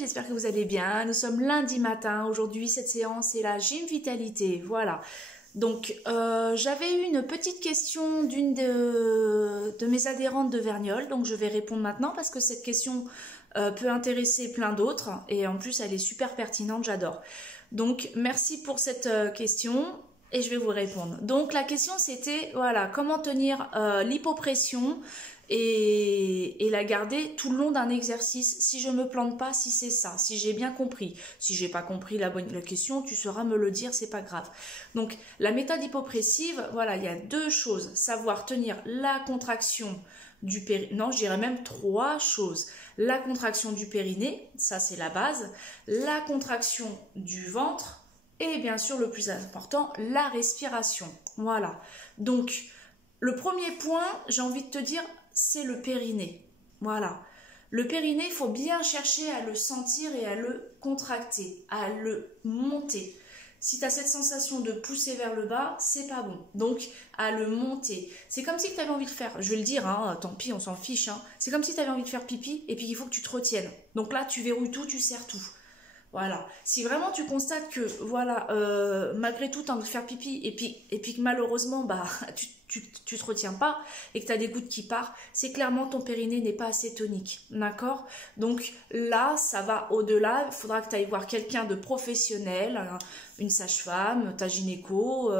j'espère que vous allez bien. Nous sommes lundi matin. Aujourd'hui, cette séance est la Gym Vitalité. Voilà. Donc, j'avais eu une petite question d'une de mes adhérentes de Verniolle. Donc, je vais répondre maintenant parce que cette question peut intéresser plein d'autres. Et en plus, elle est super pertinente. J'adore. Donc, merci pour cette question. Et je vais vous répondre. Donc, la question, c'était, voilà, comment tenir l'hypopression et la garder tout le long d'un exercice. Si je me plante pas, si c'est ça, si j'ai bien compris. Si j'ai pas compris la question, tu sauras me le dire, c'est pas grave. Donc, la méthode hypopressive, voilà, il y a deux choses. Savoir tenir la contraction du périnée, non, je dirais même trois choses. La contraction du périnée, ça c'est la base. La contraction du ventre. Et bien sûr, le plus important, la respiration. Voilà. Donc, le premier point, j'ai envie de te dire, c'est le périnée. Voilà. Le périnée, il faut bien chercher à le sentir et à le contracter, à le monter. Si tu as cette sensation de pousser vers le bas, c'est pas bon. Donc, à le monter. C'est comme si tu avais envie de faire, je vais le dire, hein, tant pis, on s'en fiche. Hein, c'est comme si tu avais envie de faire pipi et puis il faut que tu te retiennes. Donc là, tu verrouilles tout, tu serres tout. Voilà. Si vraiment tu constates que, voilà, malgré tout, tu as envie de faire pipi et puis que malheureusement, bah, tu te retiens pas et que tu as des gouttes qui partent, c'est clairement ton périnée n'est pas assez tonique. D'accord? Donc là, ça va au-delà. Il faudra que tu ailles voir quelqu'un de professionnel, une sage-femme, ta gynéco,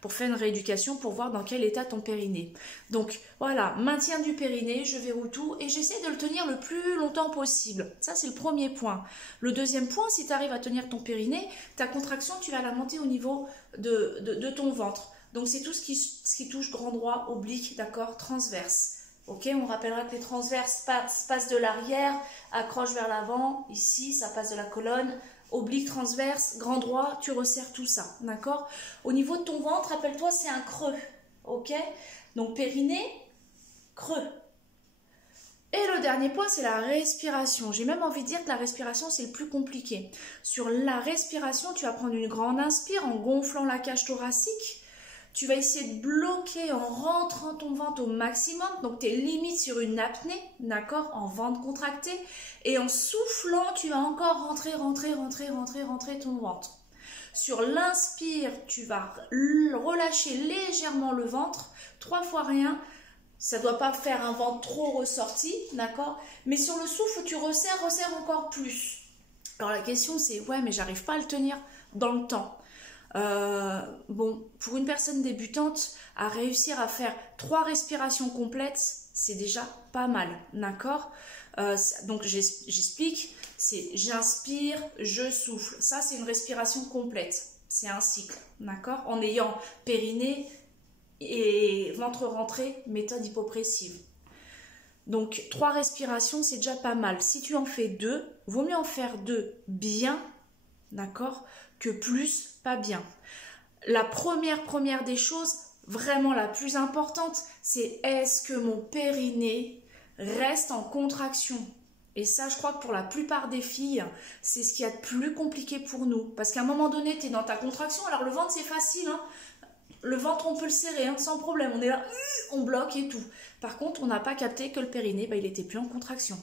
pour faire une rééducation pour voir dans quel état ton périnée. Donc voilà, maintien du périnée, je verrouille tout et j'essaie de le tenir le plus longtemps possible. Ça, c'est le premier point. Le deuxième point, si tu arrives à tenir ton périnée, ta contraction, tu vas la monter au niveau de ton ventre. Donc, c'est tout ce qui touche grand droit, oblique, d'accord, transverse. Ok, on rappellera que les transverses passent de l'arrière, accrochent vers l'avant. Ici, ça passe de la colonne. Oblique, transverse, grand droit, tu resserres tout ça, d'accord? Au niveau de ton ventre, rappelle-toi, c'est un creux, ok? Donc, périnée, creux. Et le dernier point, c'est la respiration. J'ai même envie de dire que la respiration, c'est le plus compliqué. Sur la respiration, tu vas prendre une grande inspire en gonflant la cage thoracique. Tu vas essayer de bloquer en rentrant ton ventre au maximum. Donc, tu es limite sur une apnée, d'accord, en ventre contracté. Et en soufflant, tu vas encore rentrer ton ventre. Sur l'inspire, tu vas relâcher légèrement le ventre. 3 fois rien. Ça ne doit pas faire un ventre trop ressorti, d'accord? Mais sur le souffle, tu resserres encore plus. Alors, la question, c'est, ouais, mais j'arrive pas à le tenir dans le temps. Bon, pour une personne débutante, à réussir à faire 3 respirations complètes, c'est déjà pas mal, d'accord? Donc j'explique, c'est j'inspire, je souffle. Ça, c'est une respiration complète. C'est un cycle, d'accord? En ayant périnée et ventre rentré, méthode hypopressive. Donc 3 respirations, c'est déjà pas mal. Si tu en fais 2, vaut mieux en faire 2 bien, d'accord, que plus pas bien. La première des choses, vraiment la plus importante, c'est est-ce que mon périnée reste en contraction? Et ça, je crois que pour la plupart des filles, c'est ce qu'il y a de plus compliqué pour nous. Parce qu'à un moment donné, tu es dans ta contraction. Alors le ventre, c'est facile, hein. Le ventre, on peut le serrer, hein, sans problème. On est là, on bloque et tout. Par contre, on n'a pas capté que le périnée, il n'était plus en contraction.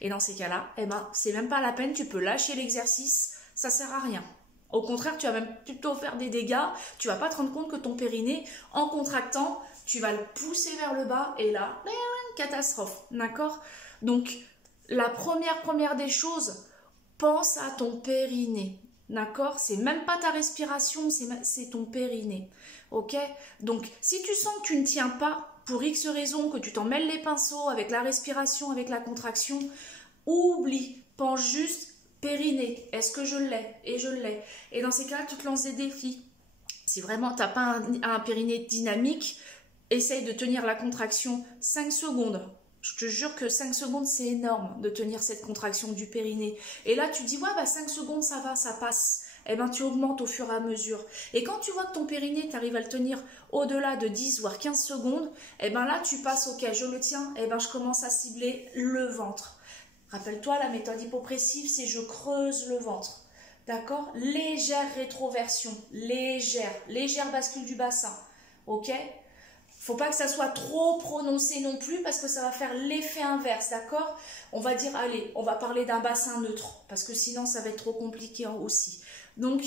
Et dans ces cas-là, c'est même pas la peine, tu peux lâcher l'exercice, ça sert à rien. Au contraire, tu vas même plutôt faire des dégâts. Tu vas pas te rendre compte que ton périnée, en contractant, tu vas le pousser vers le bas et là, catastrophe. D'accord? Donc, la première des choses, pense à ton périnée. D'accord? C'est même pas ta respiration, c'est ton périnée. Ok? Donc, si tu sens que tu ne tiens pas, pour X raisons, que tu t'en mêles les pinceaux avec la respiration, avec la contraction, oublie, pense juste périnée, est-ce que je l'ai? Et je l'ai. Et dans ces cas-là, tu te lances des défis. Si vraiment tu n'as pas un périnée dynamique, essaye de tenir la contraction 5 secondes. Je te jure que 5 secondes, c'est énorme de tenir cette contraction du périnée. Et là, tu dis, ouais, bah 5 secondes, ça va, ça passe. Eh bien, tu augmentes au fur et à mesure. Et quand tu vois que ton périnée, tu arrives à le tenir au-delà de 10 voire 15 secondes, eh bien là, tu passes, ok, je le tiens, eh bien, je commence à cibler le ventre. Rappelle-toi, la méthode hypopressive, c'est je creuse le ventre. D'accord? Légère rétroversion, légère bascule du bassin. Ok? Faut pas que ça soit trop prononcé non plus parce que ça va faire l'effet inverse, d'accord? On va dire, allez, on va parler d'un bassin neutre parce que sinon ça va être trop compliqué aussi. Donc,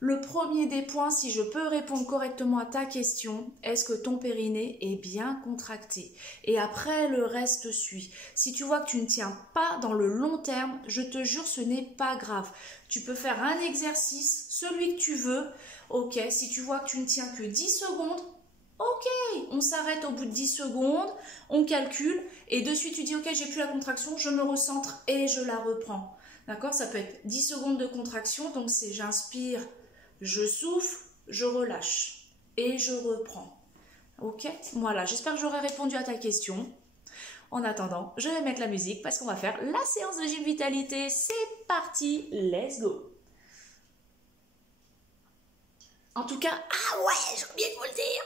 le premier des points, si je peux répondre correctement à ta question, est-ce que ton périnée est bien contracté? Et après, le reste suit. Si tu vois que tu ne tiens pas dans le long terme, je te jure, ce n'est pas grave. Tu peux faire un exercice, celui que tu veux. Ok, si tu vois que tu ne tiens que 10 secondes, ok, on s'arrête au bout de 10 secondes, on calcule et de suite tu dis ok, j'ai plus la contraction, je me recentre et je la reprends. D'accord? Ça peut être 10 secondes de contraction, donc c'est j'inspire, je souffle, je relâche et je reprends. Ok? Voilà, j'espère que j'aurai répondu à ta question. En attendant, je vais mettre la musique parce qu'on va faire la séance de gym vitalité. C'est parti, let's go! En tout cas, ah ouais, j'ai oublié de vous le dire.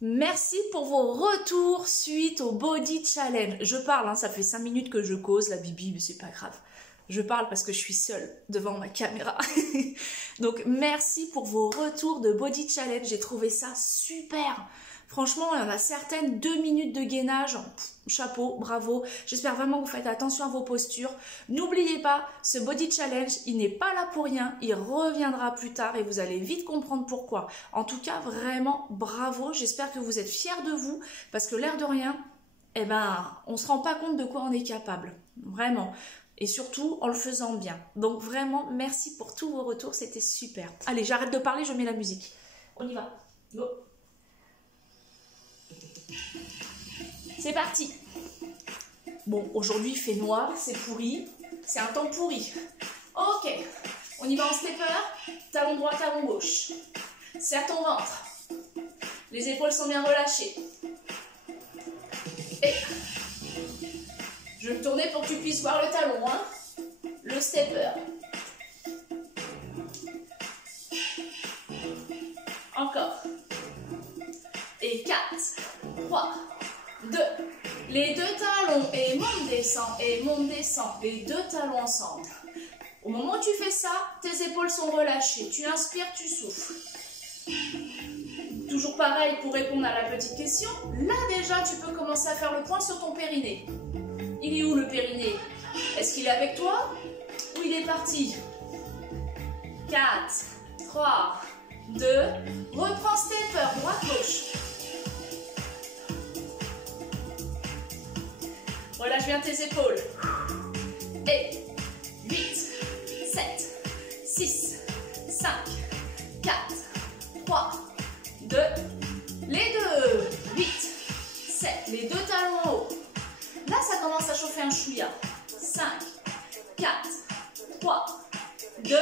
Merci pour vos retours suite au Body Challenge. Je parle, hein, ça fait 5 minutes que je cause, la bibi, mais c'est pas grave. Je parle parce que je suis seule devant ma caméra. Donc, merci pour vos retours de Body Challenge. J'ai trouvé ça super. Franchement, il y en a certaines, 2 minutes de gainage. Pff, chapeau, bravo. J'espère vraiment que vous faites attention à vos postures. N'oubliez pas, ce Body Challenge, il n'est pas là pour rien. Il reviendra plus tard et vous allez vite comprendre pourquoi. En tout cas, vraiment, bravo. J'espère que vous êtes fiers de vous parce que l'air de rien, eh ben, on ne se rend pas compte de quoi on est capable. Vraiment. Et surtout en le faisant bien. Donc vraiment, merci pour tous vos retours, c'était super. Allez, j'arrête de parler, je mets la musique. On y va. Go. C'est parti. Bon, aujourd'hui il fait noir, c'est pourri. C'est un temps pourri. Ok, on y va en stepper. Talon droit, talon gauche. Serre ton ventre. Les épaules sont bien relâchées. Et... je vais me tourner pour que tu puisses voir le talon, hein. Le stepper. Encore. Et 4, 3, 2. Les deux talons et monte, descend, et monte, descend. Les deux talons ensemble. Au moment où tu fais ça, tes épaules sont relâchées. Tu inspires, tu souffles. Toujours pareil pour répondre à la petite question. Là déjà, tu peux commencer à faire le point sur ton périnée. Il est où le périnée? Est-ce qu'il est avec toi ou il est parti? 4, 3, 2, reprends stepper, droite-gauche. Relâche bien tes épaules. Et 8, 7, 6, 5, 4, 3, 2, les deux. 8, 7, les deux talons en haut. Là, ça commence à chauffer un chouïa. 5, 4, 3, 2,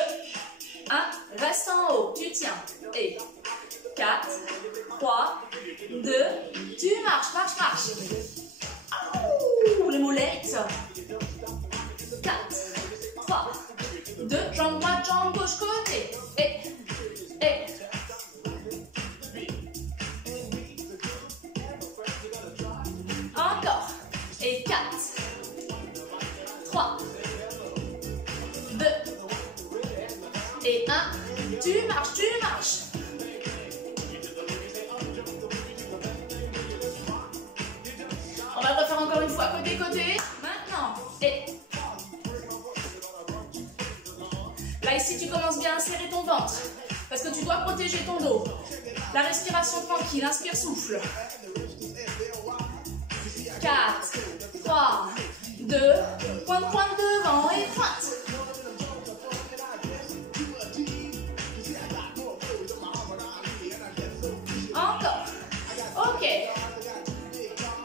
1. Reste en haut. Tu tiens. Et 4, 3, 2. Tu marches, marche, marche. Ouh, les molettes. 4, 3, 2. Jambe droite, jambe gauche, côté. Et. Encore. Et 4, 3, 2, et 1. Tu marches, tu marches. On va le refaire encore une fois, côté, côté. Maintenant. Et. Là, ici, tu commences bien à serrer ton ventre. Parce que tu dois protéger ton dos. La respiration tranquille, inspire, souffle. 4, 3, 2, pointe devant et pointe. Encore. Ok.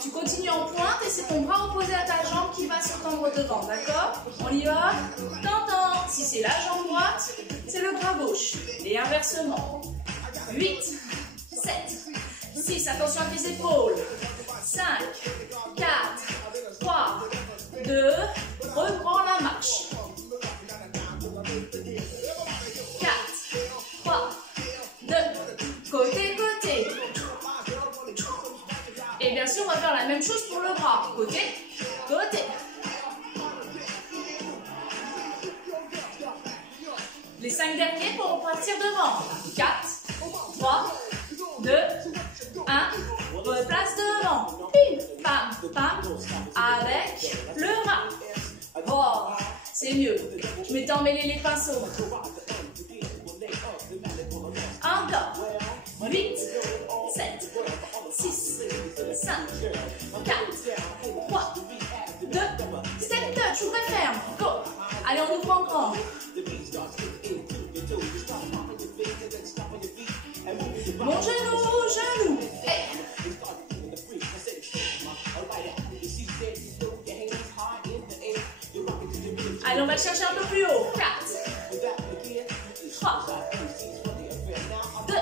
Tu continues en pointe et c'est ton bras opposé à ta jambe qui va se tendre devant, d'accord? On y va? T'entends? Si c'est la jambe droite, c'est le bras gauche. Et inversement. 8, 7, 6, attention à tes épaules. 5, 4, 3, 2, reprends la marche. 4, 3, 2, côté, côté. Et bien sûr, on va faire la même chose pour le bras. Côté, côté. Les 5 derniers pour repartir devant. 4, 3, 2, 1. replace devant, pim, pam, pam, avec le bras. Oh, c'est mieux. Je m'étais emmêlé les pinceaux. Encore. 8, 7, 6, 5, 4, 3, 2, step touch, ouvre et ferme. Go. Allez, on ouvre en grand. Mon genou. Hey. Allez, on va le chercher un peu plus haut. 4, 3, 2,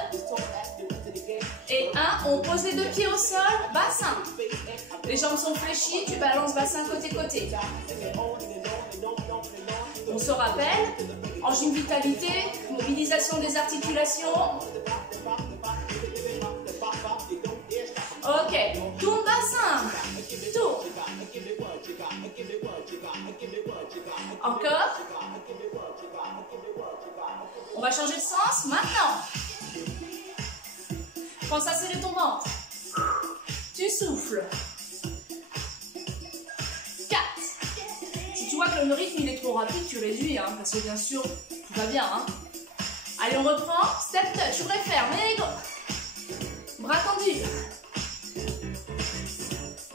et 1. On pose les deux pieds au sol, bassin. Les jambes sont fléchies, tu balances bassin côté-côté. On se rappelle, en gym vitalité, mobilisation des articulations. Ok, tourne bassin. Tourne. Encore. On va changer de sens maintenant. Pense à serrer ton ventre. Tu souffles. 4. Si tu vois que le rythme il est trop rapide, tu réduis, hein, parce que bien sûr, tout va bien. Hein. Allez, on reprend. Step touch, ouvre et ferme. Et go. Bras tendus.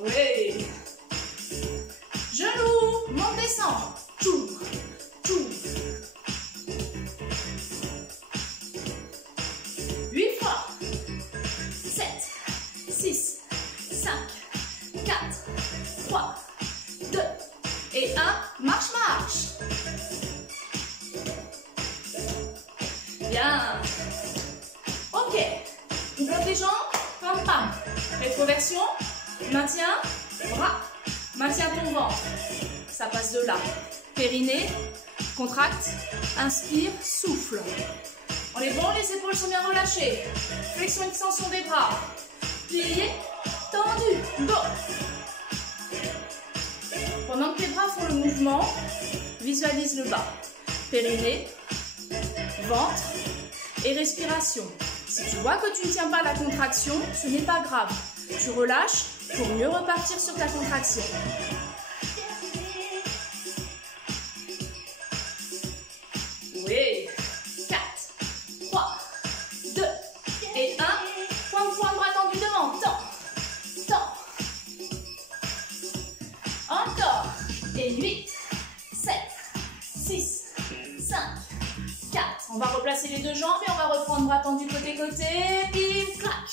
Oui. Genoux, monte, descend. Tourne. Tourne. 8 fois. 7, 6, 5, 4, 3, 2, et 1. Marche, marche. Bien. Ok. On bloque les jambes. Pam, pam. Rétroversion. Maintien. Bras. Maintiens ton ventre. Ça passe de là. Périnée. Contracte. Inspire. Souffle. On est bon, les épaules sont bien relâchées. Flexion, extension des bras. Plié, tendu, go. Pendant que tes bras font le mouvement, visualise le bas. Périnée, ventre et respiration. Si tu vois que tu ne tiens pas la contraction, ce n'est pas grave. Tu relâches pour mieux repartir sur ta contraction. Oui. 4, 3, 2, et 1. Point de bras tendu devant. Tends. Encore. Et 8, 7, 6, 5, 4. On va replacer les deux jambes et on va reprendre bras tendus côté-côté. Bim, clac.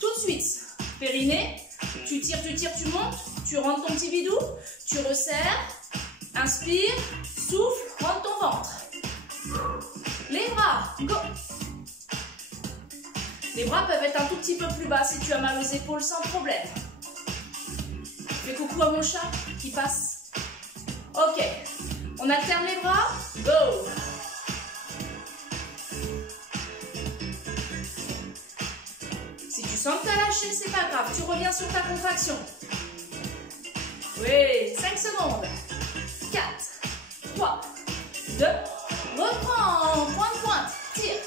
Tout de suite. Périnée. Tu tires, tu montes. Tu rentres ton petit bidou. Tu resserres. Inspire. Souffle. Rentre ton ventre. Les bras, go. Les bras peuvent être un tout petit peu plus bas si tu as mal aux épaules sans problème. Fais coucou à mon chat qui passe. Ok, on alterne les bras, go. Si tu sens que tu as lâché, c'est pas grave, tu reviens sur ta contraction. Oui, 5 secondes. 4, 3, 2, reprends, pointe, tire.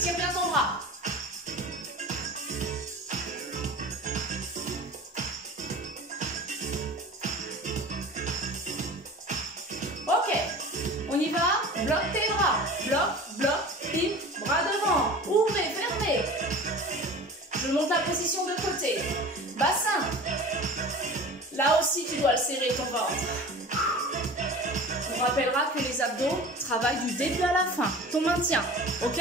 Tire bien ton bras. Ok, on y va, bloque tes bras. Bloque, pile, bras devant. Ouvrez, fermez. Je monte la position de côté. Bassin. Là aussi, tu dois le serrer, ton ventre. On rappellera que les abdos travaillent du début à la fin. Ton maintien, ok?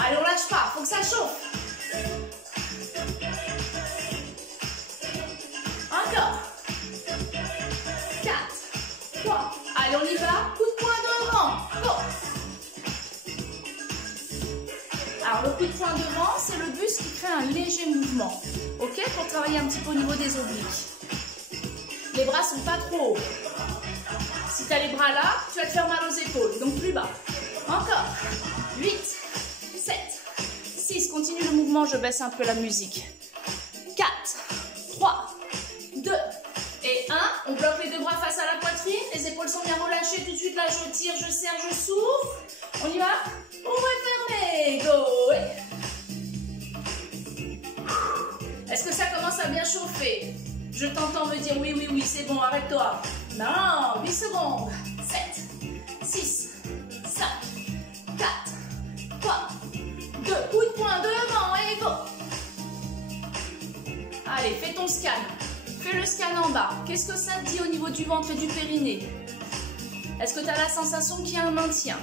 Allez, on lâche pas, faut que ça chauffe. Encore. 4, 3. Allez, on y va. Coup de poing devant. Go. Alors, le coup de poing devant, c'est le buste qui crée un léger mouvement. Ok? Pour travailler un petit peu au niveau des obliques. Les bras sont pas trop hauts. Si tu as les bras là, tu vas te faire mal aux épaules. Donc plus bas. Encore. 8, 7, 6. Continue le mouvement, je baisse un peu la musique. 4, 3, 2 et 1. On bloque les deux bras face à la poitrine. Les épaules sont bien relâchées. Tout de suite là, je tire, je serre, je souffle. On y va. Ouvrez, fermez. Go. Est-ce que ça commence à bien chauffer? Je t'entends me dire oui, oui, oui, c'est bon, arrête-toi. Non, 8 secondes. 7, 6, 5, 4, 3, 2. Coup de poing devant et go. Allez, fais ton scan. Fais le scan en bas. Qu'est-ce que ça te dit au niveau du ventre et du périnée? Est-ce que tu as la sensation qu'il y a un maintien?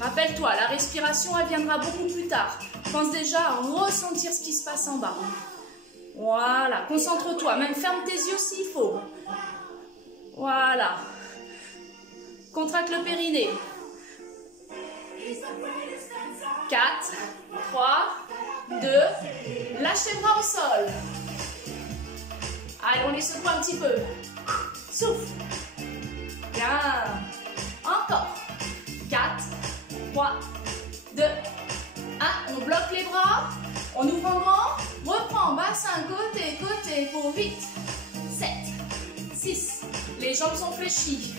Rappelle-toi, la respiration, elle viendra beaucoup plus tard. Pense déjà à ressentir ce qui se passe en bas. Voilà, concentre-toi, même ferme tes yeux s'il faut. Voilà. Contracte le périnée. 4, 3, 2, lâche les bras au sol. Allez, on les secoue un petit peu. Souffle. Bien. Encore. 4, 3, 2, 1. On bloque les bras. On ouvre en grand. Reprends. Bassin, côté, côté pour 8, 7, 6. Les jambes sont fléchies.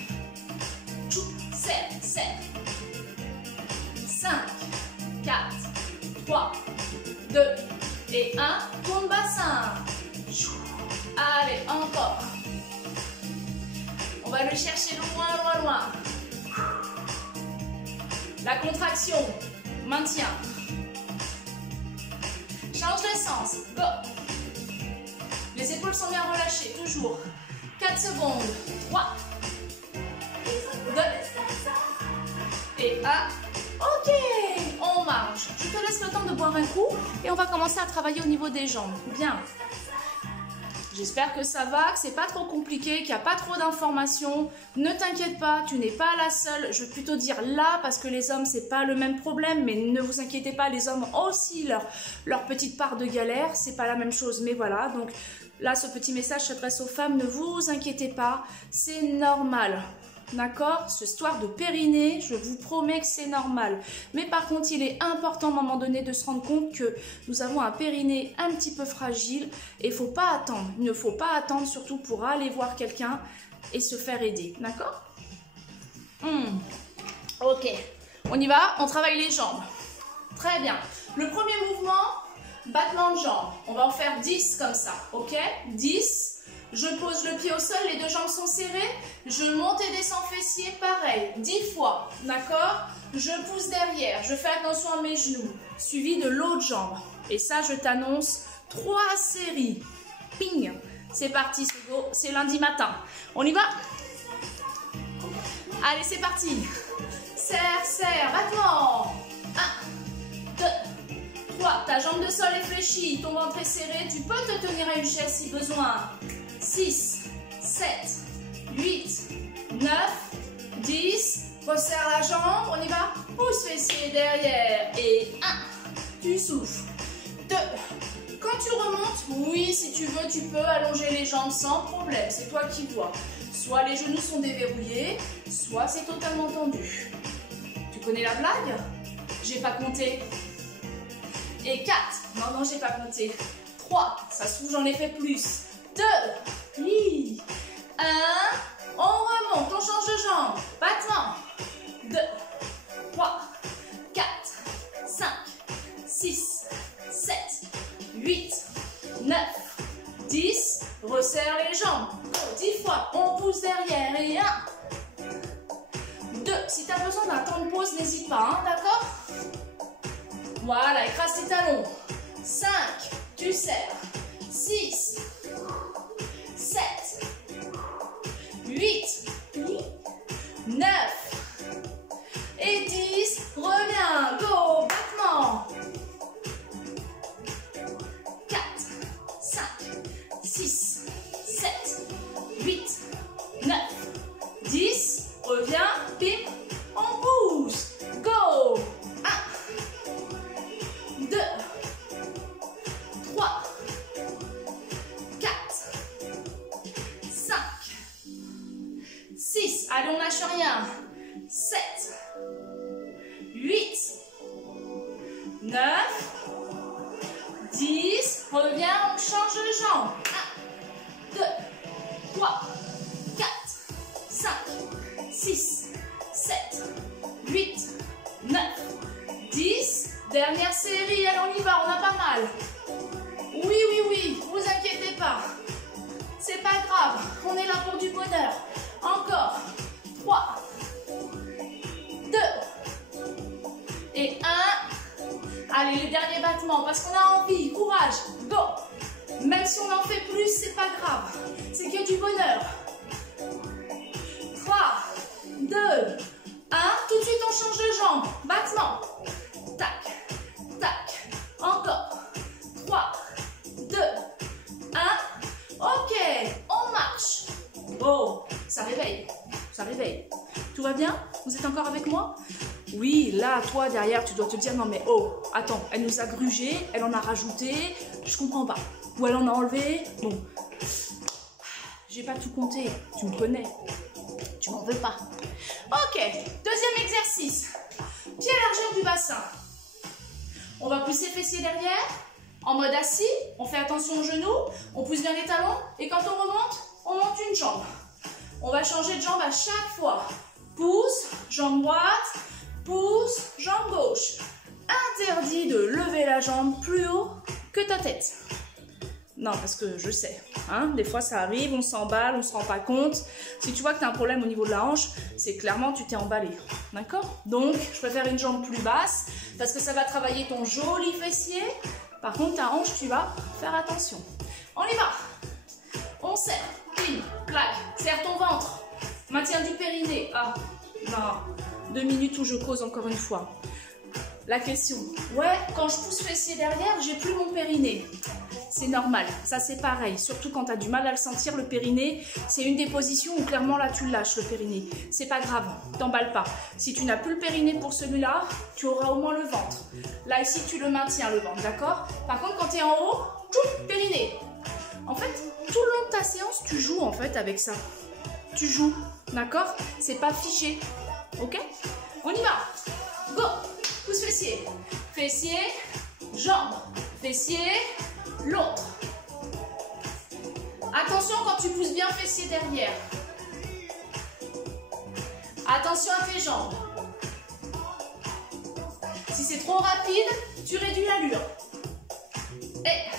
Serre, serre. 5, 4, 3, 2 et 1. Tourne bassin. Allez, encore. On va le chercher loin, loin, loin. La contraction. Maintien. Change de sens. Go. Les épaules sont bien relâchées. Toujours. 4 secondes. 3, 2 et 1. Ok. On marche. Je te laisse le temps de boire un coup et on va commencer à travailler au niveau des jambes. Bien. J'espère que ça va, que c'est pas trop compliqué, qu'il n'y a pas trop d'informations. Ne t'inquiète pas, tu n'es pas la seule. Je vais plutôt dire là, parce que les hommes, c'est pas le même problème. Mais ne vous inquiétez pas, les hommes ont aussi leur petite part de galère. C'est pas la même chose, mais voilà. Donc là, ce petit message s'adresse aux femmes. Ne vous inquiétez pas, c'est normal. D'accord? Cette histoire de périnée, je vous promets que c'est normal. Mais par contre, il est important à un moment donné de se rendre compte que nous avons un périnée un petit peu fragile et il ne faut pas attendre. Il ne faut pas attendre surtout pour aller voir quelqu'un et se faire aider. D'accord? Ok. On y va? On travaille les jambes. Très bien. Le premier mouvement, battement de jambes. On va en faire 10 comme ça. Ok? 10. Je pose le pied au sol, les deux jambes sont serrées. Je monte et descends fessier, pareil, 10 fois, d'accord? Je pousse derrière, je fais attention à mes genoux, suivi de l'autre jambe. Et ça, je t'annonce 3 séries. Ping! C'est parti, c'est go, c'est lundi matin. On y va? Allez, c'est parti. Serre, serre, battement. 1, 2, 3. Ta jambe de sol est fléchie, ton ventre est serré. Tu peux te tenir à une chaise si besoin. 6, 7, 8, 9, 10. Resserre la jambe, on y va. Pousse fessier derrière. Et 1, tu souffles. 2, quand tu remontes, oui, si tu veux, tu peux allonger les jambes sans problème. C'est toi qui vois. Soit les genoux sont déverrouillés, soit c'est totalement tendu. Tu connais la blague? J'ai pas compté. Et 4, non, j'ai pas compté. 3, ça se trouve, j'en ai fait plus. 2, oui. 1, on remonte, on change de jambe. Battement. 2, 3, 4, 5, 6, 7, 8, 9, 10. Resserre les jambes. 10 fois, on pousse derrière. Et 1, 2. Si tu as besoin d'un temps de pause, n'hésite pas, hein, d'accord? Voilà, écrase tes talons. 5, tu serres. 6, 7, 8, 9 et 10. Reviens, go, battement. 4, 5, 6, 7, 8, 9, 10. Reviens, pim, on pousse. Go. 1, 2, 3, 4, 5, 6. Allez, on lâche rien. 7, 8, 9, 10. Reviens, on change de jambe. 1, 2, 3, 4, 5, 6, 7, 8, 9, 10. Dernière série, allez, on y va, on a pas mal. Oui, oui, oui, vous inquiétez pas. C'est pas grave, on est là pour du bonheur. Encore. 3, 2 et 1. Allez, les derniers battements, parce qu'on a envie. Courage, go. Même si on en fait plus, c'est pas grave. C'est que du bonheur. 3, 2, 1. Tout de suite, on change de jambe. Battement. Tac, tac. Encore. 3, 2, 1. Ok, on marche. Oh, ça réveille. Ça réveille. Tout va bien? Vous êtes encore avec moi? Oui, là, toi, derrière, tu dois te dire, non mais oh, attends, elle nous a grugé, elle en a rajouté, je comprends pas. Ou elle en a enlevé, bon. J'ai pas tout compté, tu me connais. Tu m'en veux pas. Ok, deuxième exercice. Pied à largeur du bassin. On va pousser fessiers derrière, en mode assis, on fait attention aux genoux, on pousse bien les talons, et quand on monte une jambe. On va changer de jambe à chaque fois. Pousse, jambe droite, pousse, jambe gauche. Interdit de lever la jambe plus haut que ta tête. Non, parce que je sais, hein, des fois ça arrive, on s'emballe, on ne se rend pas compte. Si tu vois que tu as un problème au niveau de la hanche, c'est clairement tu t'es emballé. D'accord? Donc, je préfère une jambe plus basse parce que ça va travailler ton joli fessier. Par contre, ta hanche, tu vas faire attention. On y va. On serre, pile, clac, serre ton ventre. Maintien du périnée. Ah, non, 2 minutes où je cause encore une fois. La question, ouais, quand je pousse fessier derrière, j'ai plus mon périnée. C'est normal, ça c'est pareil, surtout quand tu as du mal à le sentir, le périnée, c'est une des positions où clairement là tu lâches le périnée. C'est pas grave, t'emballes pas. Si tu n'as plus le périnée pour celui-là, tu auras au moins le ventre. Là ici tu le maintiens le ventre, d'accord? Par contre quand tu es en haut, tchoum, périnée. En fait, tout le long de ta séance, tu joues en fait avec ça. Tu joues, d'accord? C'est pas figé, ok? On y va. Go. Pousse fessier. Fessier, jambe. Fessier, l'autre. Attention quand tu pousses bien fessier derrière. Attention à tes jambes. Si c'est trop rapide, tu réduis l'allure. Et.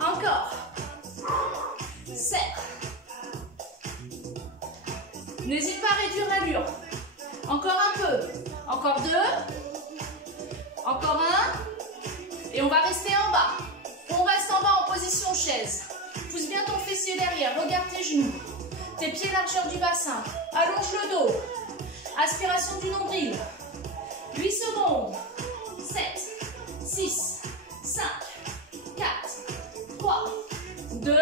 Encore. Serre. N'hésite pas à réduire l'allure. Encore un peu. Encore 2. Encore 1. Et on va rester en bas. On reste en bas en position chaise. Pousse bien ton fessier derrière. Regarde tes genoux. Tes pieds largeur du bassin. Allonge le dos. Aspiration du nombril. 8 secondes. 7, 6, 5, 4, 3, 2.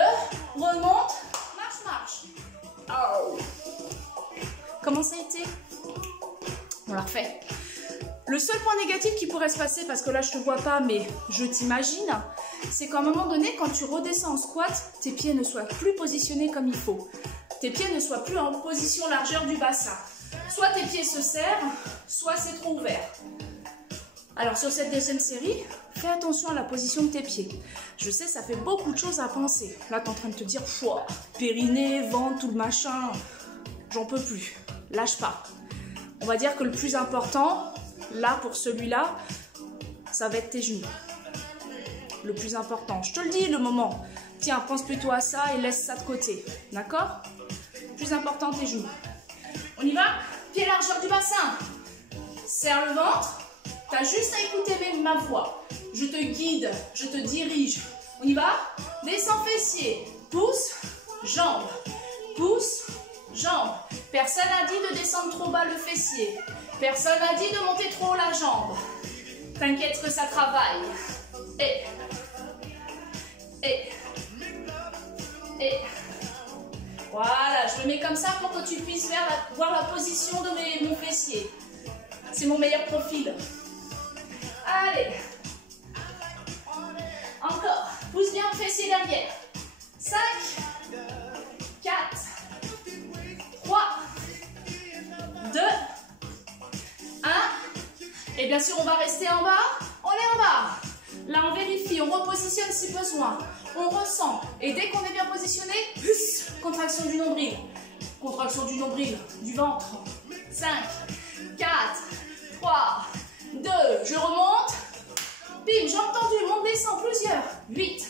Remonte. Marche, marche. Oh. Comment ça a été? On la refait. Le seul point négatif qui pourrait se passer, parce que là je te vois pas, mais je t'imagine, c'est qu'à un moment donné, quand tu redescends en squat, tes pieds ne soient plus positionnés comme il faut. Tes pieds ne soient plus en position largeur du bassin. Soit tes pieds se serrent, soit c'est trop ouvert. Alors sur cette deuxième série, fais attention à la position de tes pieds. Je sais, ça fait beaucoup de choses à penser. Là, tu es en train de te dire, périnée, ventre, tout le machin, j'en peux plus. Lâche pas. On va dire que le plus important, là, pour celui-là, ça va être tes genoux. Le plus important. Je te le dis, le moment. Tiens, pense plutôt à ça et laisse ça de côté. D'accord? Plus important, tes genoux. On y va? Pied largeur du bassin. Serre le ventre. Tu as juste à écouter ma voix. Je te guide, je te dirige. On y va? Descends fessier. Pousse, jambe. Pousse, jambe. Personne n'a dit de descendre trop bas le fessier. Personne n'a dit de monter trop haut la jambe. T'inquiète que ça travaille. Et. Voilà, je me mets comme ça pour que tu puisses voir la position de mon fessier. C'est mon meilleur profil. Allez. Encore. Pousse bien le fessier derrière. 5, 4, 3, 2, 1. Et bien sûr, on va rester en bas. On est en bas. Là, on vérifie, on repositionne si besoin. On ressent. Et dès qu'on est bien positionné, contraction du nombril. Contraction du nombril, du ventre. 5, 4, 3, 2, je remonte. Bim, jambes tendues, monte, descend, plusieurs. 8,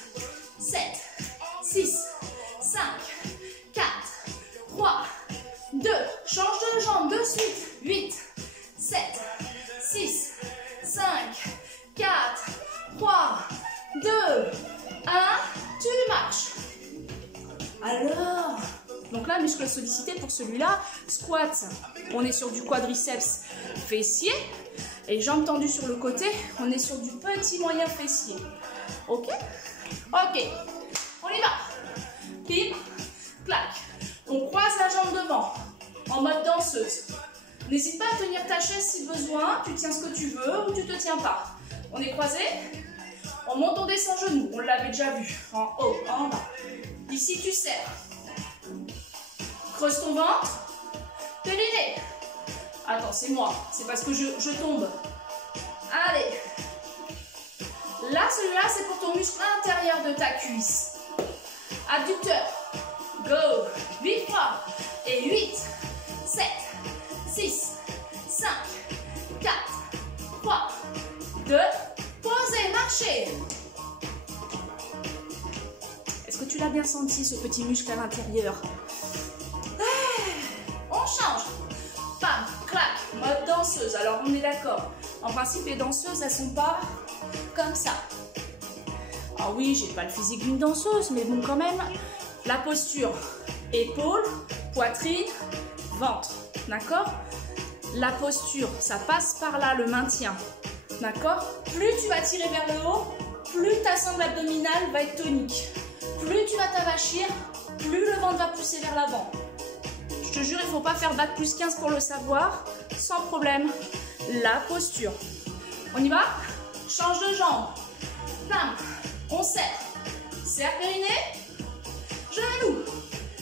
7, 6, 5, 4, 3, 2, change de jambe de suite. 8, 7, 6, 5, 4, 3, 2, 1, tu marches. Alors, donc là, muscle sollicité pour celui-là, squat, on est sur du quadriceps fessier, et jambes tendues sur le côté, on est sur du petit moyen fessier. Ok? Ok, on y va. Pim, clac. On croise la jambe devant, en mode danseuse. N'hésite pas à tenir ta chaise si besoin, tu tiens ce que tu veux ou tu te tiens pas. On est croisé, on monte, on descend genou, on l'avait déjà vu, en haut, en bas. Ici tu serres. Creuse ton ventre, périnée. Attends, c'est moi, c'est parce que je tombe. Allez. Là, celui-là, c'est pour ton muscle intérieur de ta cuisse. Abducteur. Go. 8 fois. Et 8, 7, 6, 5, 4, 3, 2, posez, marchez. Est-ce que tu l'as bien senti, ce petit muscle à l'intérieur? On change. Pam, clac, mode danseuse. Alors, on est d'accord. En principe, les danseuses, elles sont pas comme ça. Ah oui, j'ai pas le physique d'une danseuse, mais bon, quand même, la posture, épaules, poitrine, ventre, d'accord? La posture, ça passe par là, le maintien, d'accord? Plus tu vas tirer vers le haut, plus ta sangle abdominale va être tonique. Plus tu vas t'avachir, plus le ventre va pousser vers l'avant. Je te jure, il ne faut pas faire bac plus 15 pour le savoir, sans problème. La posture. On y va? Change de jambe. Bam. On serre. Serre périnée. Genou.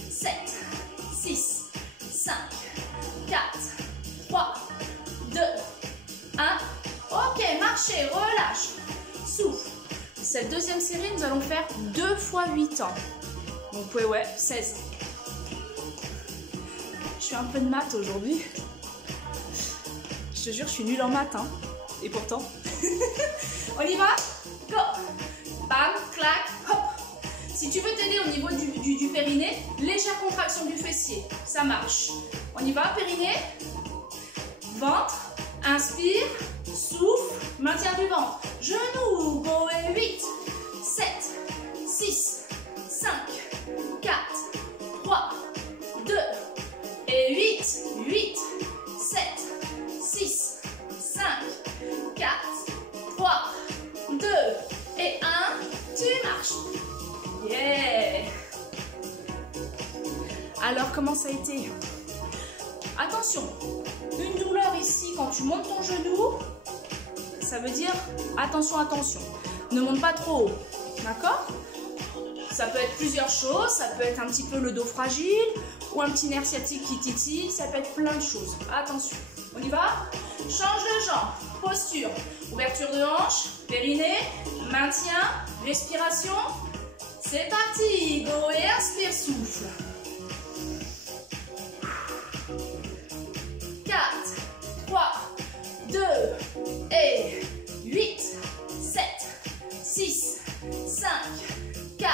7, 6, 5, 4, 3, 2, 1. Ok, marchez, relâche. Souffle. Cette deuxième série, nous allons faire 2 fois 8 ans. Donc ouais, 16. Je fais un peu de maths aujourd'hui. Je te jure, je suis nulle en maths, hein. Et pourtant. On y va? Go! Bam, clac, hop. Si tu veux t'aider au niveau du périnée, légère contraction du fessier. Ça marche. On y va, périnée. Ventre. Inspire. Souffle. Maintien du ventre. Genoux. Go et 8, 7, 6, 5, 4, 3, 2, et 8, 8, 7, 6, 5, 4, 3, 2, et 1, tu marches. Yeah! Alors, comment ça a été? Attention, une douleur ici quand tu montes ton genou, ça veut dire attention, attention. Ne monte pas trop haut, d'accord? Ça peut être plusieurs choses, ça peut être un petit peu le dos fragile ou un petit nerf sciatique qui titille, ça peut être plein de choses. Attention, on y va? Change de jambe, posture, ouverture de hanche, périnée, maintien, respiration. C'est parti, go et inspire, souffle. 4, 3, 2 et 8, 7, 6, 5, 4,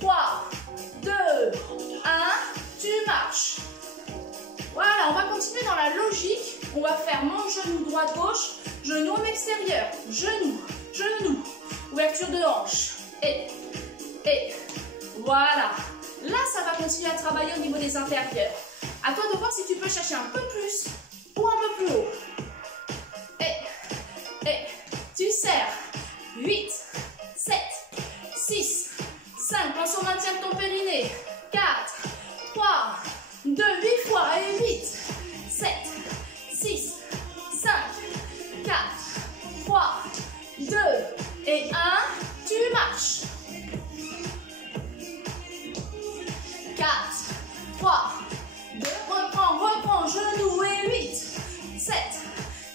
3, 2, 1, tu marches. Voilà, on va continuer dans la logique. On va faire mon genou droite-gauche, genou en extérieur, genou, genou, ouverture de hanche, et, voilà. Là, ça va continuer à travailler au niveau des intérieurs. À toi de voir si tu peux chercher un peu plus ou un peu plus haut. Et, tu serres. 8, 7, 6, 5, pense au maintien de ton périnée. 4, 3, 2, 8 fois et 8, 7, 6, 5, 4, 3, 2 et 1, tu marches. 4, 3, 2, reprends, genou et 8, 7,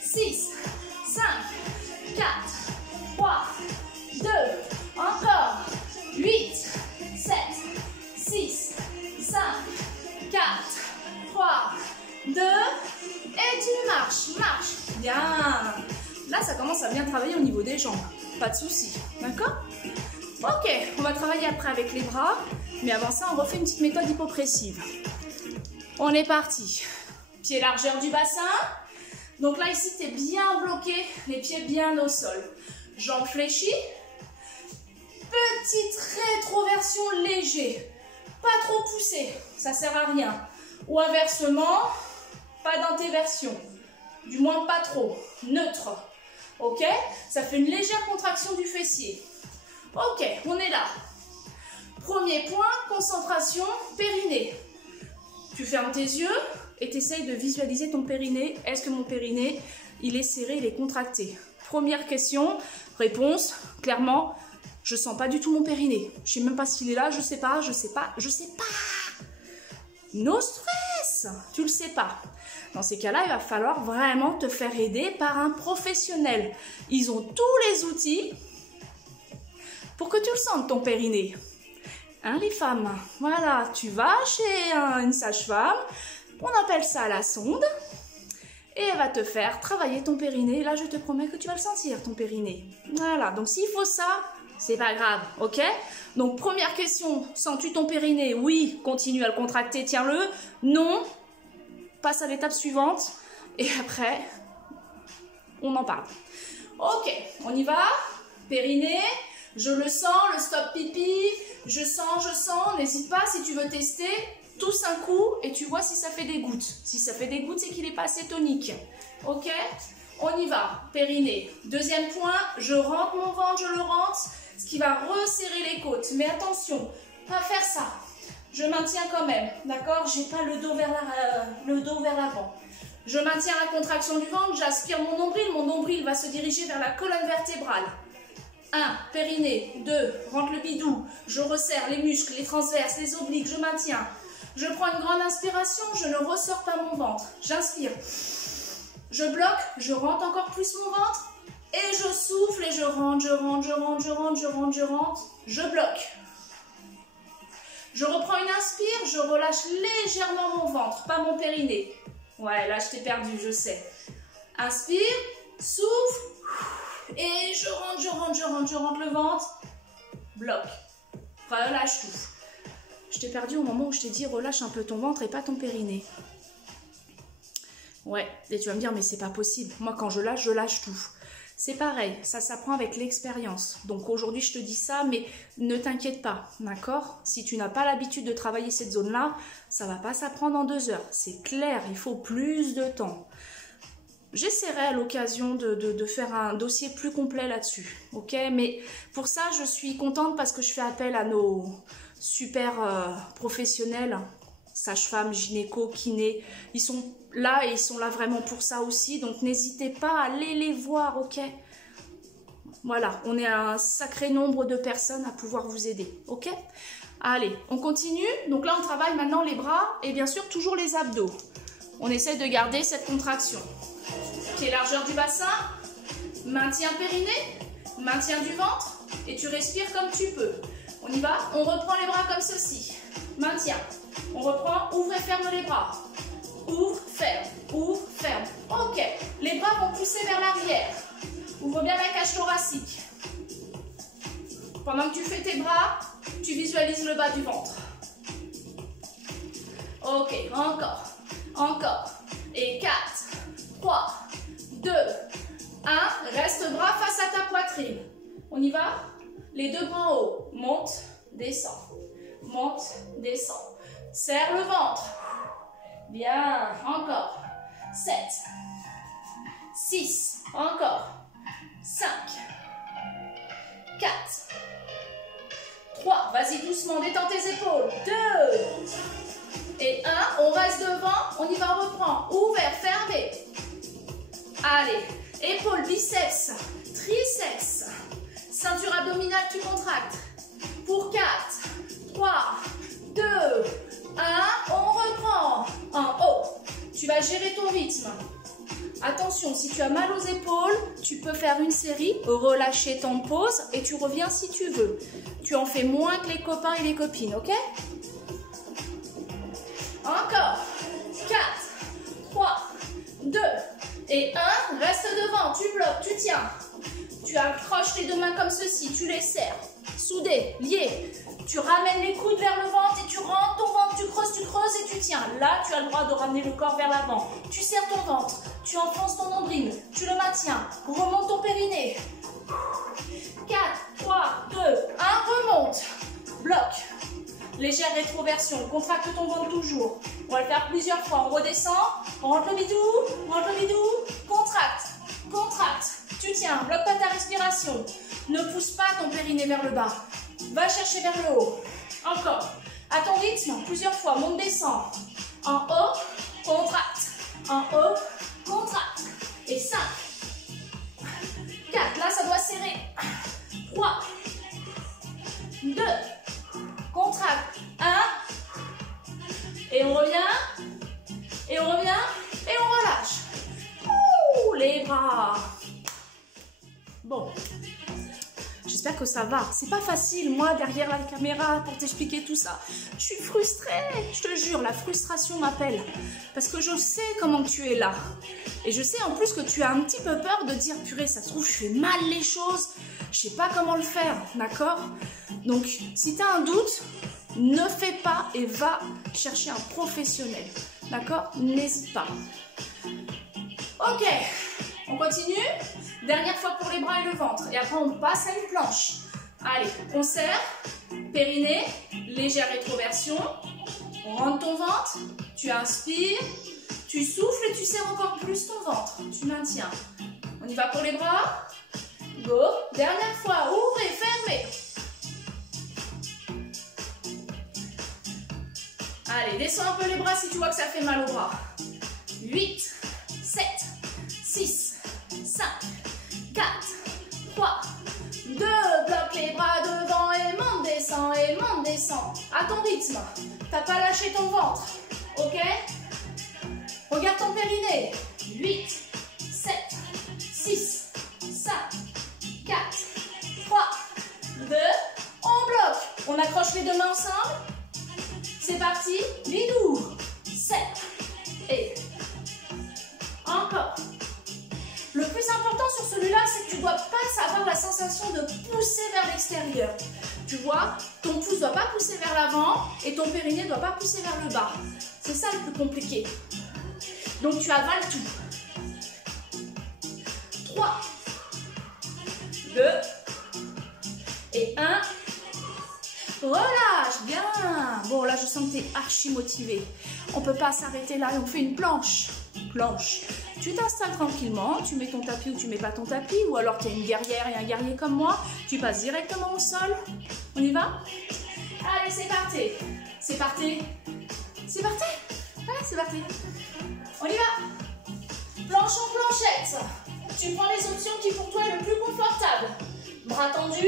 6, 5, 4, 3, 2, encore, 8, 7, 6, 5, 4, 3, 2, vient travailler au niveau des jambes. Pas de souci, d'accord? Ok, on va travailler après avec les bras, mais avant ça, on refait une petite méthode hypopressive. On est parti. Pied largeur du bassin. Donc là, ici, tu es bien bloqué, les pieds bien au sol. Jambes fléchies. Petite rétroversion léger. Pas trop poussée, ça sert à rien. Ou inversement, pas d'intéversion. Du moins pas trop. Neutre. Ok? Ça fait une légère contraction du fessier. Ok, on est là. Premier point, concentration, périnée. Tu fermes tes yeux et tu essayes de visualiser ton périnée. Est-ce que mon périnée, il est serré, il est contracté? Première question, réponse, clairement, je sens pas du tout mon périnée. Je sais même pas s'il est là, je sais pas. No stress, tu le sais pas. Dans ces cas-là, il va falloir vraiment te faire aider par un professionnel. Ils ont tous les outils pour que tu le sentes, ton périnée. Hein, les femmes? Voilà, tu vas chez une sage-femme, on appelle ça la sonde, et elle va te faire travailler ton périnée. Là, je te promets que tu vas le sentir, ton périnée. Voilà, donc s'il faut ça, c'est pas grave, ok? Donc, première question, sens-tu ton périnée? Oui, continue à le contracter, tiens-le. Non, passe à l'étape suivante, et après, on en parle. Ok, on y va. Périnée. Je le sens, le stop pipi, je sens, n'hésite pas si tu veux tester, tousse un coup et tu vois si ça fait des gouttes. Si ça fait des gouttes, c'est qu'il n'est pas assez tonique. Ok? On y va, périnée. Deuxième point, je rentre mon ventre, je le rentre, ce qui va resserrer les côtes. Mais attention, pas faire ça. Je maintiens quand même, d'accord? J'ai pas le dos vers l'avant. Je maintiens la contraction du ventre, j'aspire mon nombril va se diriger vers la colonne vertébrale. 1, périnée. 2, rentre le bidou. Je resserre les muscles, les transverses, les obliques, je maintiens. Je prends une grande inspiration, je ne ressors pas mon ventre. J'inspire. Je bloque, je rentre encore plus mon ventre. Et je souffle et je rentre, je bloque. Je reprends une inspire, je relâche légèrement mon ventre, pas mon périnée. Ouais, là je t'ai perdu, je sais. Inspire, souffle. Et je rentre le ventre, bloc, relâche tout. Je t'ai perdu au moment où je t'ai dit relâche un peu ton ventre et pas ton périnée. Ouais, et tu vas me dire mais c'est pas possible. Moi quand je lâche tout. C'est pareil, ça s'apprend avec l'expérience. Donc aujourd'hui je te dis ça, mais ne t'inquiète pas, d'accord? Si tu n'as pas l'habitude de travailler cette zone-là, ça va pas s'apprendre en 2 heures. C'est clair, il faut plus de temps. J'essaierai à l'occasion de faire un dossier plus complet là-dessus, ok? Mais pour ça, je suis contente parce que je fais appel à nos super professionnels, sages-femmes, gynéco, kinés. Ils sont là et ils sont là vraiment pour ça aussi, donc n'hésitez pas à aller les voir, ok? Voilà, on est un sacré nombre de personnes à pouvoir vous aider, ok? Allez, on continue. Donc là, on travaille maintenant les bras et bien sûr toujours les abdos. On essaie de garder cette contraction. Pied largeur du bassin, maintien périnée, maintien du ventre et tu respires comme tu peux. On y va, on reprend les bras comme ceci. Maintien. On reprend, ouvre et ferme les bras. Ouvre, ferme, ouvre, ferme. Ok, les bras vont pousser vers l'arrière. Ouvre bien la cage thoracique. Pendant que tu fais tes bras, tu visualises le bas du ventre. Ok, encore. Et 4, 3, 2, 1. Reste bras face à ta poitrine. On y va? Les 2 bras en haut. Monte, descend. Monte, descend. Serre le ventre. Bien, encore. 7, 6, encore. 5, 4, 3. Vas-y doucement, détends tes épaules. 2 et 1. On reste devant. On y va, on reprend. Ouvert, fermé. Allez, épaules, biceps, triceps. Ceinture abdominale, tu contractes. Pour 4, 3, 2, 1. On reprend. En haut. Tu vas gérer ton rythme. Attention, si tu as mal aux épaules, tu peux faire une série, relâcher ton pause et tu reviens si tu veux. Tu en fais moins que les copains et les copines, ok? Encore. 4, 3, 2 et 1. Reste devant, tu bloques, tu tiens. Tu accroches les deux mains comme ceci, tu les serres, soudées, liées. Tu ramènes les coudes vers le ventre et tu rentres ton ventre, tu creuses et tu tiens. Là, tu as le droit de ramener le corps vers l'avant. Tu serres ton ventre, tu enfonces ton nombril, tu le maintiens, remonte ton périnée. 4, 3, 2, 1, remonte. Bloc. Légère rétroversion, contracte ton ventre toujours. On va le faire plusieurs fois. On redescend, on rentre le bidou, contracte, contracte. Tu tiens, bloque pas ta respiration. Ne pousse pas ton périnée vers le bas. Va chercher vers le haut. Encore. À ton rythme, plusieurs fois. Monte, descend. En haut, contracte. En haut, contracte. Et 5. 4. Là, ça doit serrer. 3. 2. Contracte. 1. Et on revient. Et on revient. Et on relâche. Ouh, les bras. Bon. J'espère que ça va. C'est pas facile, moi, derrière la caméra, pour t'expliquer tout ça. Je suis frustrée. Je te jure, la frustration m'appelle. Parce que je sais comment tu es là. Et je sais en plus que tu as un petit peu peur de dire, purée, ça se trouve, je fais mal les choses. Je sais pas comment le faire, d'accord? Donc, si tu as un doute, ne fais pas et va chercher un professionnel. D'accord? N'hésite pas. Ok, on continue. Dernière fois pour les bras et le ventre. Et après, on passe à une planche. Allez, on serre. Périnée, légère rétroversion. On rentre ton ventre. Tu inspires. Tu souffles et tu serres encore plus ton ventre. Tu maintiens. On y va pour les bras. Go. Dernière fois. Ouvrez, fermez. Allez, descends un peu les bras si tu vois que ça fait mal aux bras. 8, 7, 6, 5, 4, 3, 2, bloque les bras devant et monte, descend. À ton rythme. T'as pas lâché ton ventre. Ok? Regarde ton périnée. 8, 7, 6, 5, 4, 3, 2, on bloque. On accroche les deux mains ensemble. C'est parti. Bidou. 7 et encore. Le plus important sur celui-là, c'est que tu ne dois pas avoir la sensation de pousser vers l'extérieur. Tu vois, ton pouce ne doit pas pousser vers l'avant et ton périnée ne doit pas pousser vers le bas. C'est ça le plus compliqué. Donc tu avales tout. 3, 2 et 1. Relâche, bien. Bon, là, je sens que tu es archi motivé. On ne peut pas s'arrêter là et on fait une planche. Planche. Tu t'installes tranquillement, tu mets ton tapis ou tu mets pas ton tapis, ou alors tu es une guerrière et un guerrier comme moi, tu passes directement au sol. On y va? Allez, c'est parti. C'est parti. C'est parti. Allez, c'est parti. On y va. Planche en planchette. Tu prends les options qui pour toi est le plus confortable. Bras tendus,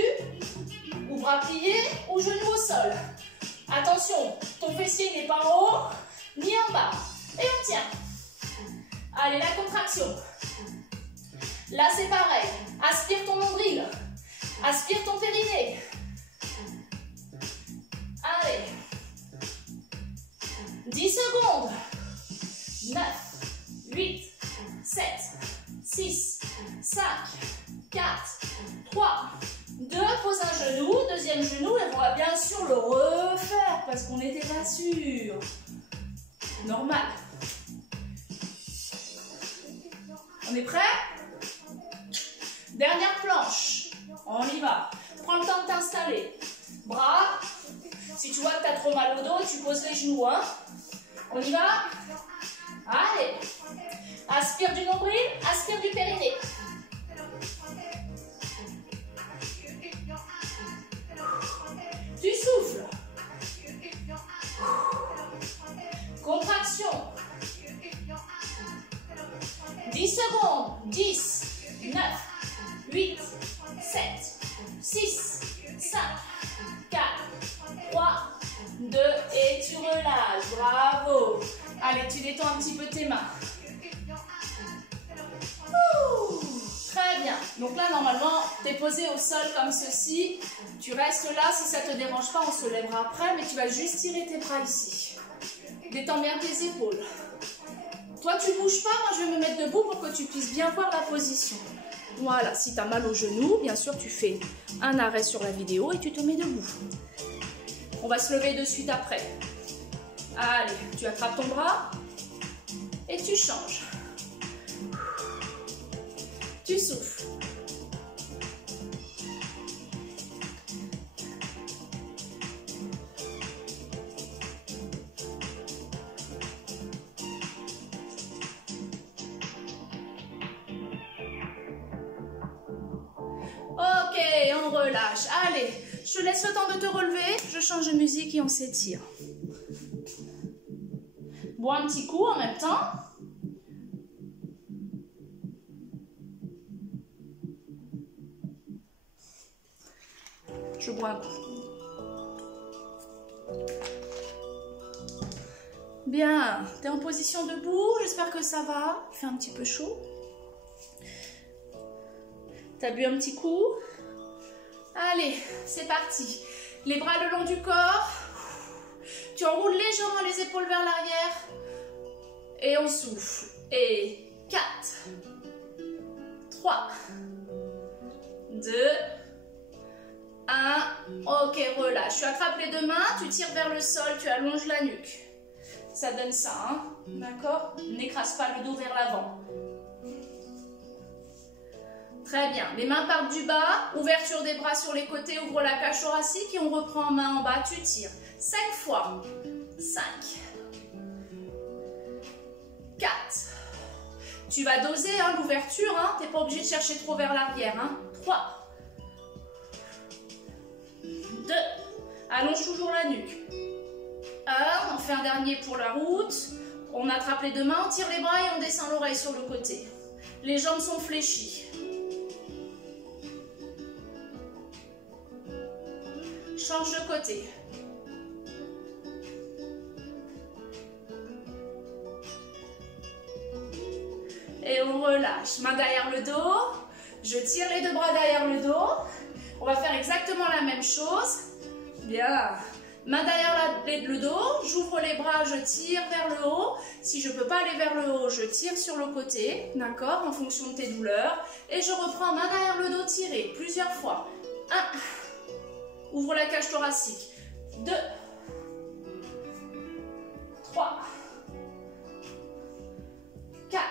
ou bras pliés, ou genoux au sol. Attention, ton fessier n'est pas en haut, ni en bas. Et on tient. Allez, la contraction. Là, c'est pareil. Aspire ton nombril. Aspire ton périnée. Allez. 10 secondes. 9, 8, 7, 6, 5, 4, 3, 2. Pose un genou, deuxième genou. Et on va bien sûr le refaire parce qu'on n'était pas sûr. Normal. On est prêt? Dernière planche. On y va. Prends le temps de t'installer. Bras. Si tu vois que tu as trop mal au dos, tu poses les genoux. Hein. On y va? Allez. Aspire du nombril, aspire du périnée. Tu souffles. Contraction. 10 secondes. 10, 9, 8, 7, 6, 5, 4, 3, 2 et tu relâches. Bravo. Allez, tu détends un petit peu tes mains. Ouh, très bien. Donc là, normalement, tu es posé au sol comme ceci. Tu restes là. Si ça ne te dérange pas, on se lèvera après. Mais tu vas juste tirer tes bras ici. Détends bien tes épaules. Toi, tu ne bouges pas. Moi, je vais me mettre debout pour que tu puisses bien voir la position. Voilà, si tu as mal au genou, bien sûr, tu fais un arrêt sur la vidéo et tu te mets debout. On va se lever de suite après. Allez, tu attrapes ton bras et tu changes. Tu souffles. Ok, on relâche. Allez, je te laisse le temps de te relever. Je change de musique et on s'étire. Bois un petit coup en même temps. Je bois un coup. Bien, tu es en position debout. J'espère que ça va. Il fait un petit peu chaud. Tu as bu un petit coup. Allez, c'est parti. Les bras le long du corps. Tu enroules légèrement les épaules vers l'arrière. Et on souffle. Et 4, 3, 2, 1. Ok, relâche. Tu attrapes les deux mains, tu tires vers le sol, tu allonges la nuque. Ça donne ça, hein? D'accord? N'écrase pas le dos vers l'avant. Très bien. Les mains partent du bas. Ouverture des bras sur les côtés. Ouvre la cage thoracique et on reprend en main en bas. Tu tires. 5 fois. 5. 4. Tu vas doser hein, l'ouverture. Hein. Tu n'es pas obligé de chercher trop vers l'arrière. Hein. 3. 2. Allonge toujours la nuque. 1. On fait un dernier pour la route. On attrape les deux mains, on tire les bras et on descend l'oreille sur le côté. Les jambes sont fléchies. Change de côté. Et on relâche. Main derrière le dos. Je tire les deux bras derrière le dos. On va faire exactement la même chose. Bien. Main derrière le dos. J'ouvre les bras, je tire vers le haut. Si je ne peux pas aller vers le haut, je tire sur le côté. D'accord? En fonction de tes douleurs. Et je reprends main derrière le dos, tirer plusieurs fois. 1. Ouvre la cage thoracique. 2. 3. 4.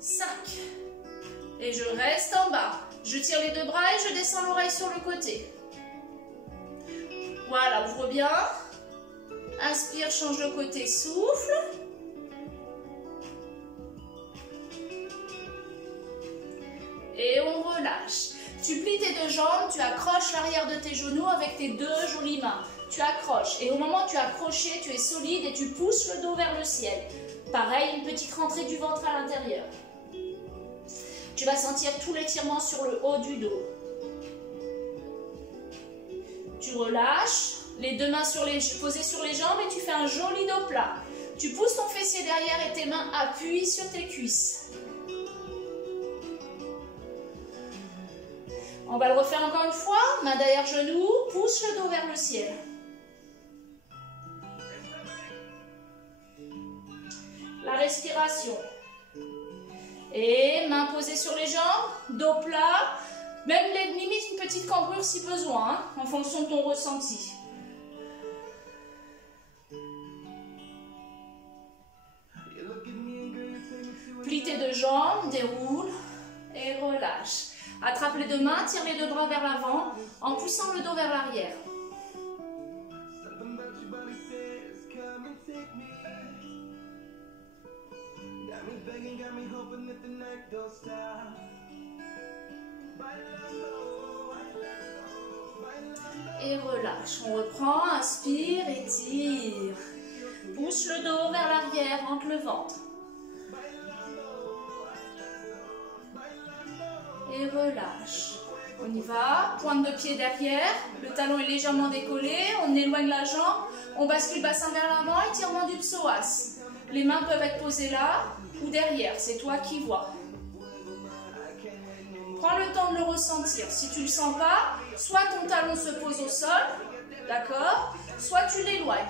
5. Et je reste en bas. Je tire les deux bras et je descends l'oreille sur le côté. Voilà, ouvre bien. Inspire, change de côté, souffle. Et on relâche. Tu plies tes deux jambes, tu accroches l'arrière de tes genoux avec tes deux jolies mains. Tu accroches. Et au moment où tu as accroché, tu es solide et tu pousses le dos vers le ciel. Pareil, une petite rentrée du ventre à l'intérieur. Tu vas sentir tout l'étirement sur le haut du dos. Tu relâches, les deux mains posées sur les jambes et tu fais un joli dos plat. Tu pousses ton fessier derrière et tes mains appuient sur tes cuisses. On va le refaire encore une fois. Main derrière genou, pousse le dos vers le ciel. La respiration. Et main posée sur les jambes, dos plat. Même limite une petite cambrure si besoin, hein, en fonction de ton ressenti. Plie tes deux jambes, déroule et relâche. Attrape les deux mains, tire les deux bras vers l'avant en poussant le dos vers l'arrière. Et relâche. On reprend, inspire, étire. Pousse le dos vers l'arrière, rentre le ventre. Et relâche. On y va. Pointe de pied derrière. Le talon est légèrement décollé. On éloigne la jambe. On bascule le bassin vers l'avant. Étirement du psoas. Les mains peuvent être posées là ou derrière. C'est toi qui vois. Prends le temps de le ressentir. Si tu ne le sens pas, soit ton talon se pose au sol, d'accord, soit tu l'éloignes.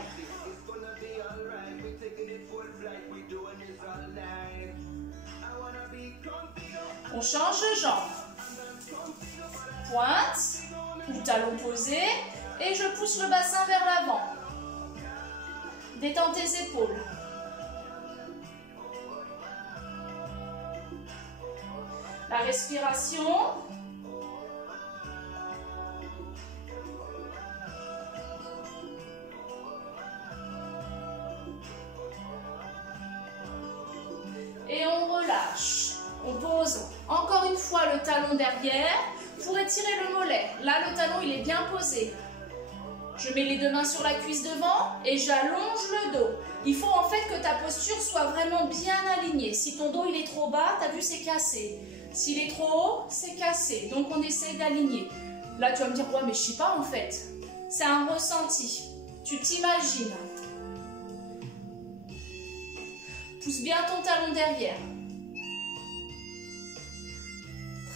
On change de jambe. Pointe ou talon posé et je pousse le bassin vers l'avant. Détends tes épaules. La respiration. Et on relâche. On pose encore une fois le talon derrière pour étirer le mollet. Là, le talon, il est bien posé. Je mets les deux mains sur la cuisse devant et j'allonge le dos. Il faut en fait que ta posture soit vraiment bien alignée. Si ton dos, il est trop bas, tu as vu, c'est cassé. S'il est trop haut, c'est cassé. Donc, on essaie d'aligner. Là, tu vas me dire, ouais, mais je sais pas en fait. C'est un ressenti. Tu t'imagines. Pousse bien ton talon derrière.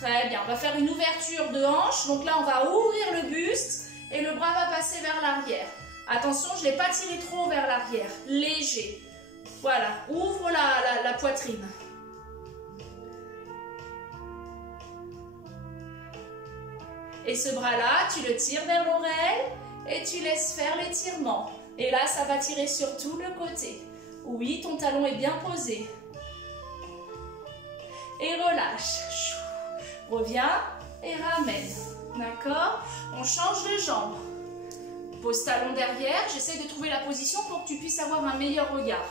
Très bien, on va faire une ouverture de hanche. Donc là, on va ouvrir le buste et le bras va passer vers l'arrière. Attention, je ne l'ai pas tiré trop vers l'arrière. Léger. Voilà, ouvre la poitrine. Et ce bras-là, tu le tires vers l'oreille et tu laisses faire l'étirement. Et là, ça va tirer sur tout le côté. Oui, ton talon est bien posé. Et relâche. Reviens et ramène. D'accord? On change de jambe. Pose talon derrière. J'essaie de trouver la position pour que tu puisses avoir un meilleur regard.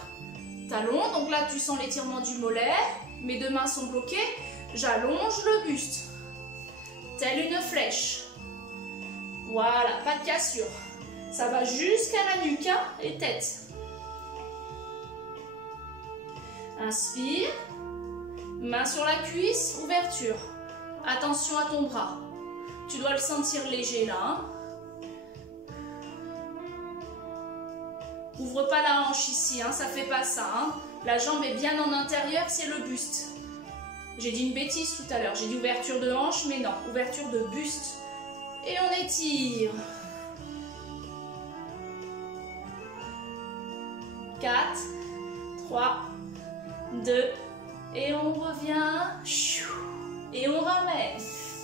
Talon, donc là tu sens l'étirement du mollet. Mes deux mains sont bloquées. J'allonge le buste. Telle une flèche. Voilà, pas de cassure. Ça va jusqu'à la nuque hein, et tête. Inspire. Main sur la cuisse, ouverture. Attention à ton bras. Tu dois le sentir léger là. Hein. Ouvre pas la hanche ici, hein, ça fait pas ça. Hein. La jambe est bien en intérieur, c'est le buste. J'ai dit une bêtise tout à l'heure. J'ai dit ouverture de hanche, mais non, ouverture de buste. Et on étire. 4, 3, 2, et on revient. Et on ramène.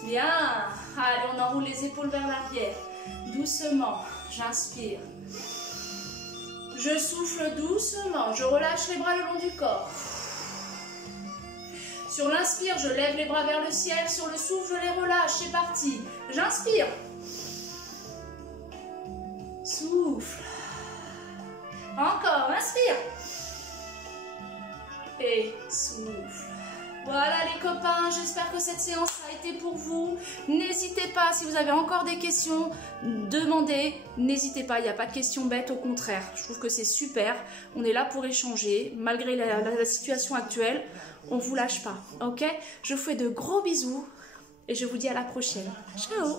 Bien. Allez, on enroule les épaules vers l'arrière. Doucement. J'inspire. Je souffle doucement. Je relâche les bras le long du corps. Sur l'inspire, je lève les bras vers le ciel. Sur le souffle, je les relâche. C'est parti. J'inspire. Souffle. Encore. Inspire. Et souffle. Voilà les copains, j'espère que cette séance a été pour vous. N'hésitez pas, si vous avez encore des questions, demandez. N'hésitez pas, il n'y a pas de questions bêtes, au contraire. Je trouve que c'est super. On est là pour échanger. Malgré la situation actuelle, on ne vous lâche pas. Ok? Je vous fais de gros bisous et je vous dis à la prochaine. Ciao!